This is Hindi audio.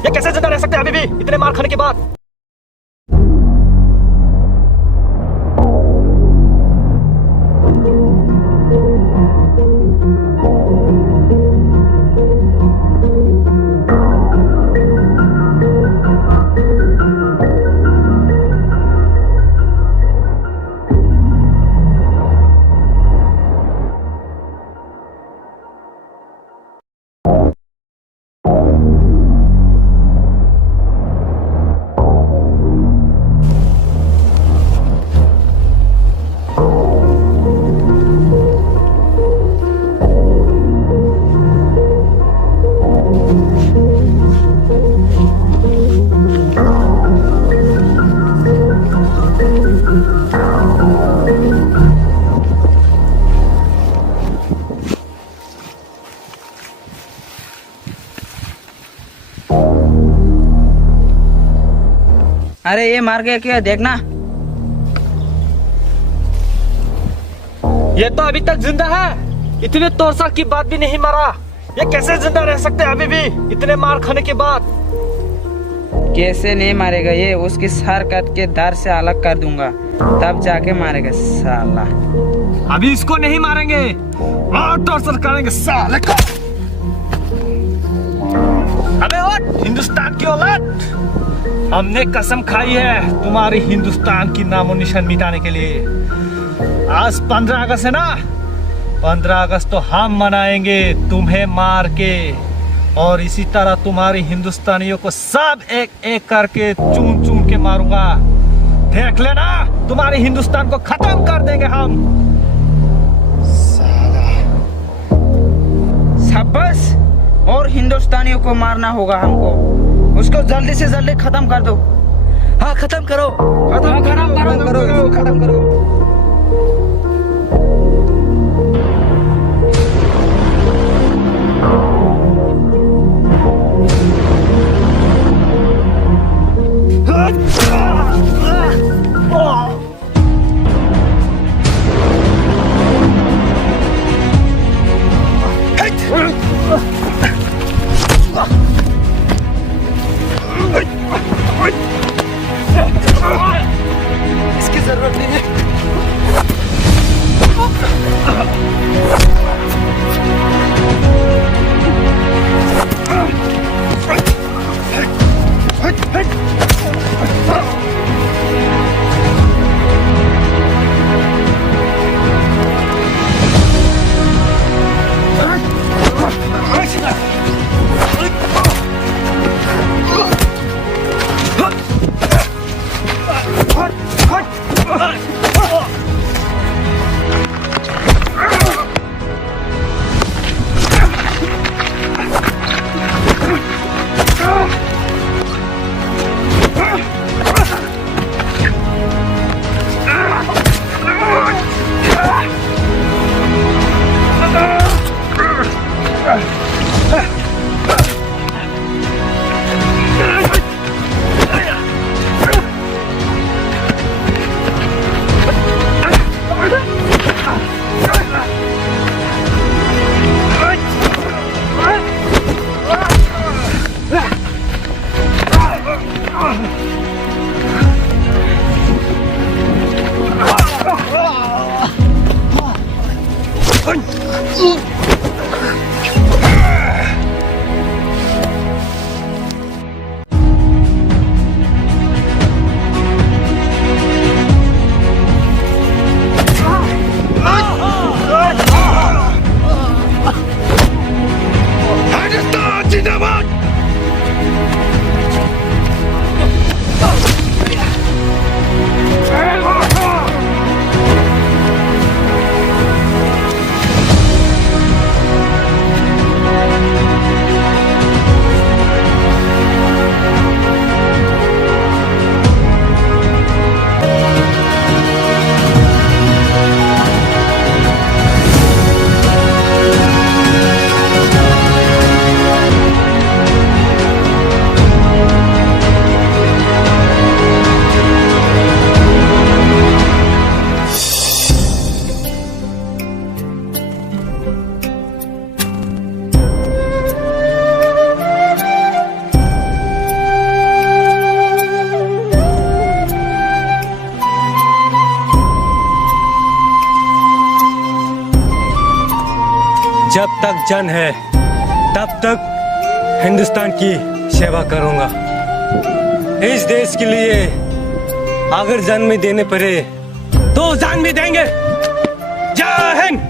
ये कैसे जिंदा रह सकते हैं अभी भी इतने मार खाने के बाद? अरे ये मार गया क्या, देखना। ये तो अभी तक जिंदा है, इतने तोड़साड़ की बात भी नहीं मरा। ये कैसे जिंदा रह सकते हैं अभी भी इतने मार खाने के बाद? कैसे नहीं मारेगा ये, उसकी सर काट के दार से अलग कर दूंगा, तब जाके मारेगा साला। अभी इसको नहीं मारेंगे और टॉर्चर करेंगे साले को। अबे उठ हिंदुस्तान की औलाद, हमने कसम खाई है तुम्हारी हिंदुस्तान की नामो निशान मिटाने के लिए। आज 15 अगस्त है ना, 15 अगस्त तो हम मनाएंगे तुम्हें मार के, और इसी तरह तुम्हारी हिंदुस्तानियों को सब एक एक करके चून चून के मारूंगा। देख लेना, तुम्हारे हिंदुस्तान को खत्म कर देंगे हम। साला शाबाश, और हिंदुस्तानियों को मारना होगा हमको, उसको जल्दी से जल्दी खत्म कर दो। हाँ खत्म करो, खत्म करो। इसकी जरूरत नहीं है। जब तक जन है तब तक हिंदुस्तान की सेवा करूंगा। इस देश के लिए अगर जान में देने पड़े तो जान भी देंगे। जय हिंद।